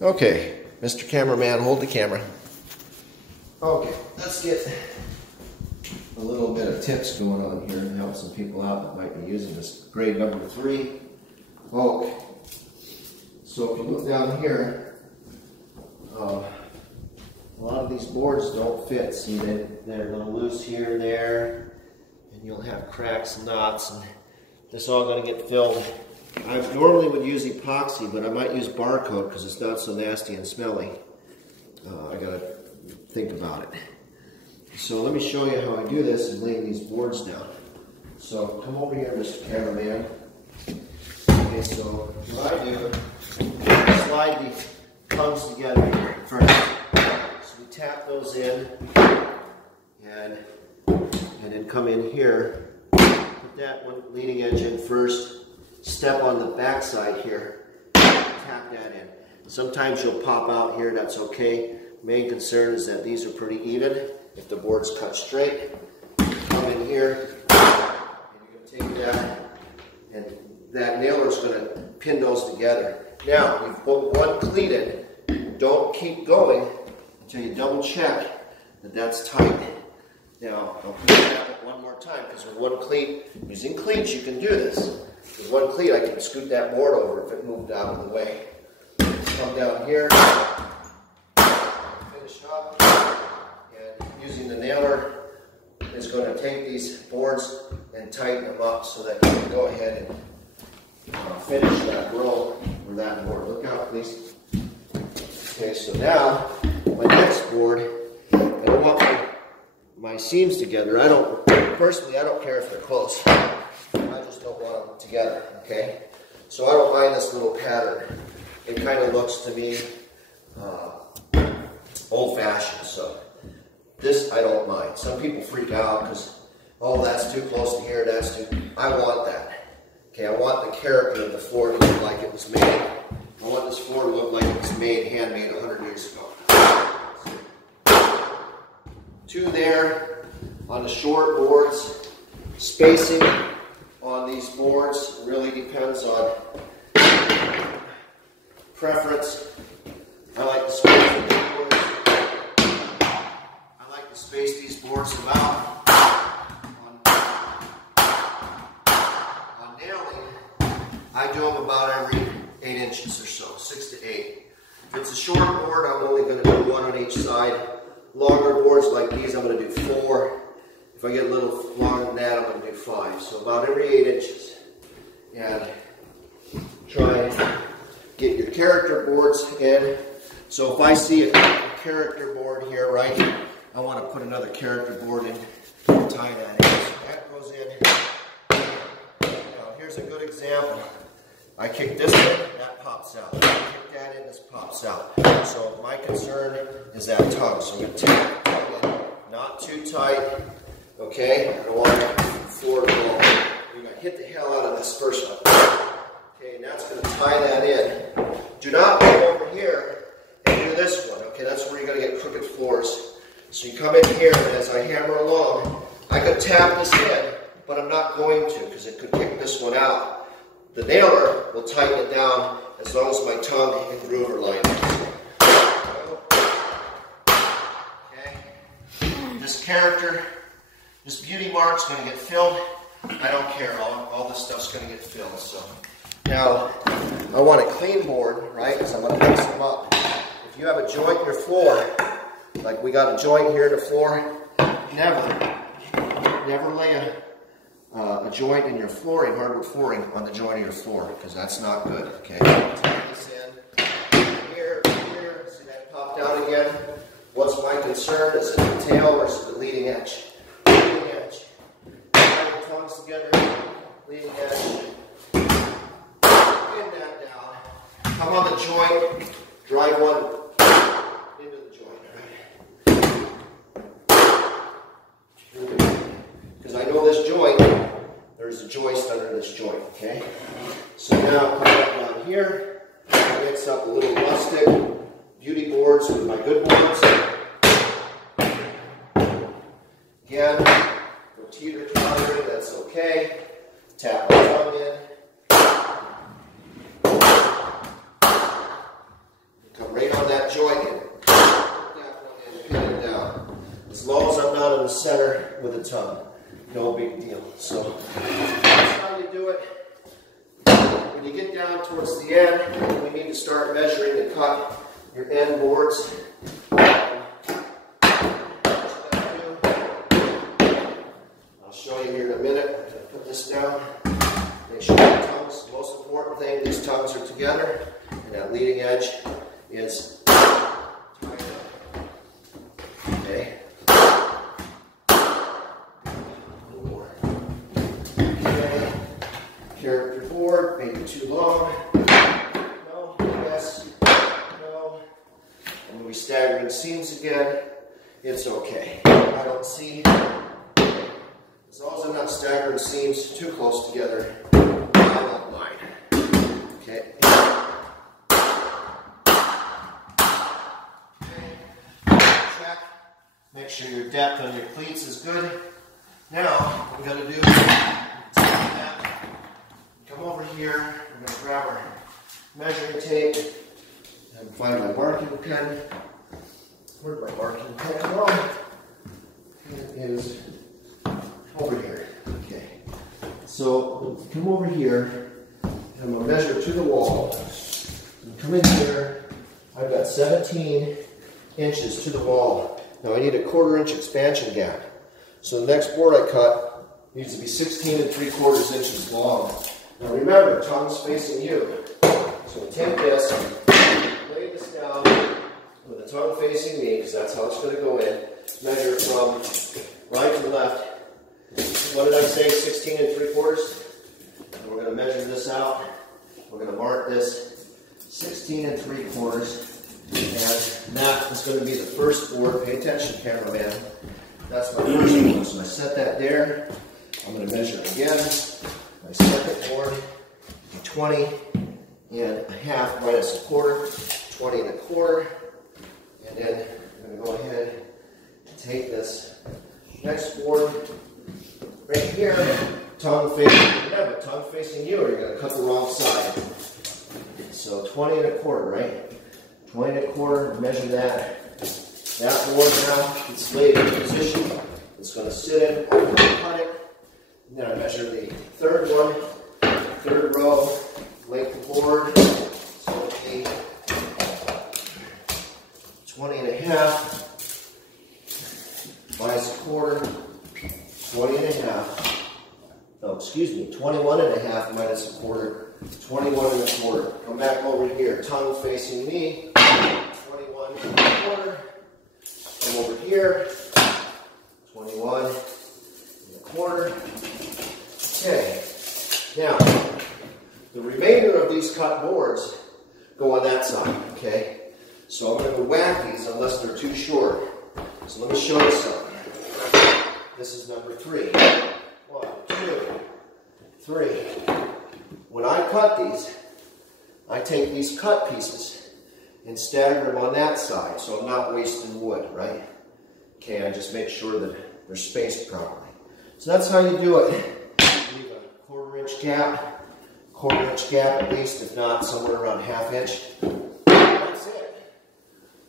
Okay, Mr. Cameraman, hold the camera. Okay, let's get a little bit of tips going on here to help some people out that might be using this grade number 3 oak. So if you look down here, a lot of these boards don't fit. See, they're a little loose here and there, and you'll have cracks and knots, and this is all going to get filled. I normally would use epoxy, but I might use Barcoat because it's not so nasty and smelly. I gotta think about it. So let me show you how I do this and laying these boards down. So come over here, Mr. Cameraman. Okay, so what I do is slide these tongues together here first. So we tap those in and then come in here, put that one leading edge in first. Step on the back side here, tap that in. Sometimes you'll pop out here, that's okay. Main concern is that these are pretty even. If the board's cut straight, come in here, and you're going to take that, and that nailer is going to pin those together. Now, you've put one cleat in, don't keep going until you double check that that's tight. Now, I'll tap it one more time, because with one cleat, using cleats you can do this. With one cleat, I can scoot that board over if it moved out of the way. Come down here, finish up, and using the nailer is going to take these boards and tighten them up so that you can go ahead and finish that row or that board. Look out, please. Okay, so now my next board, I don't want my seams together. Personally, I don't care if they're close. I just don't want them together, okay? So I don't mind this little pattern. It kind of looks to me old-fashioned, so this I don't mind. Some people freak out because, oh, that's too close to here, that's too... I want that. Okay, I want the character of the floor to look like it was made. I want this floor to look like it was handmade 100 years ago. 2 there on the short boards. Spacing on these boards really depends on preference. I like to space these boards. I like to space these boards about. On nailing, I do them about every 8 inches or so, 6 to 8. If it's a short board, I'm only going to do 1 on each side. Longer boards like these, I'm going to do 4. If I get a little longer than that, I'm going to do 5. So about every 8 inches. And try and get your character boards in. So if I see a character board here, right, I want to put another character board in and tie that in. So that goes in. Now here's a good example. I kick this in, that pops out. I kick that in, this pops out. So my concern is that tongue. So I'm going to tap the tongue in, not too tight. Okay, I don't want the floor to go. You're going to hit the hell out of this first one. Okay, and that's going to tie that in. Do not go over here and do this one. Okay, that's where you're going to get crooked floors. So you come in here, and as I hammer along, I could tap this in, but I'm not going to because it could kick this one out. The nailer will tighten it down as long as my tongue and groove are lined up. Okay, this character. This beauty mark's going to get filled. I don't care. All this stuff's going to get filled. So now I want a clean board, right? Because I'm going to mix them up. If you have a joint in your floor, like we got a joint here in the floor, never lay a joint in your flooring, hardwood flooring, on the joint of your floor because that's not good. Okay. Take this in. Here. See that popped out again? What's my concern? Is it the tail versus the leading edge? Tongues together, leading edge, pin that down, come on the joint, drive one into the joint, because I know this joint, there's a joist under this joint, okay? So now come back down here, mix up a little rustic beauty boards with my good boards. Again, teeter-tottering, that's okay. Tap my tongue in. Come on that joint and put that one in and pin it down. As long as I'm not in the center with the tongue, no big deal. So that's how you do it. When you get down towards the end, we need to start measuring and cut your end boards. I'll show you here in a minute. I'm going to put this down. Make sure the tongues, the most important thing, these tongues are together and that leading edge is tied up. Okay. Okay. Character board, maybe too long. No, yes, no. And when we staggering seams again, it's okay. I don't see, as long as I'm not staggering seams too close together, I don't mind. Okay. Check. Make sure your depth on your cleats is good. Now, what we're going to do, come over here, we're going to grab our measuring tape and find my marking pen. Where'd my marking pen go? It is over here. Okay. So come over here and I'm going to measure to the wall. And come in here. I've got 17 inches to the wall. Now I need a 1/4 inch expansion gap. So the next board I cut needs to be 16 3/4 inches long. Now remember, tongue's facing you. So take this, lay this down with the tongue facing me, because that's how it's going to go in. Measure from right to left. What did I say? 16 3/4. And we're going to measure this out. We're going to mark this 16 3/4. And that is going to be the first board. Pay attention, cameraman. That's my first one. So I set that there. I'm going to measure again. My second board, 20 1/2 minus 1/4, 20 1/4. And then I'm going to go ahead and take this next board right here, tongue facing, remember, tongue facing you, or you're going to cut the wrong side. So 20 1/4, right? 20 1/4, measure that. That board now, it's laid in position. It's going to sit in, I'm going to cut it. And then I measure the third one, third row, length of board. So it'll be 20 1/2 minus 1/4, 20 1/2. Oh, excuse me, 21 1/2 minus 1/4, 21 1/4. Come back over here, tongue facing me, 21 1/4. Come over here, 21 1/4. Okay, now the remainder of these cut boards go on that side, okay? So I'm going to whack these unless they're too short. So let me show you something. This is number 3. 1, 2, 3. When I cut these, I take these cut pieces and stagger them on that side, so I'm not wasting wood, right? Okay, I just make sure that they're spaced properly. So that's how you do it. Leave a 1/4 inch gap, 1/4 inch gap at least, if not somewhere around 1/2 inch. That's it.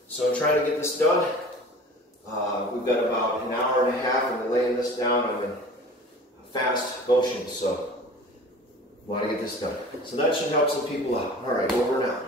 So I'm trying to get this done. We've got about 1.5 hours, and we're laying this down. I'm in a fast motion, so want to get this done. So that should help some people out. All right, over and out.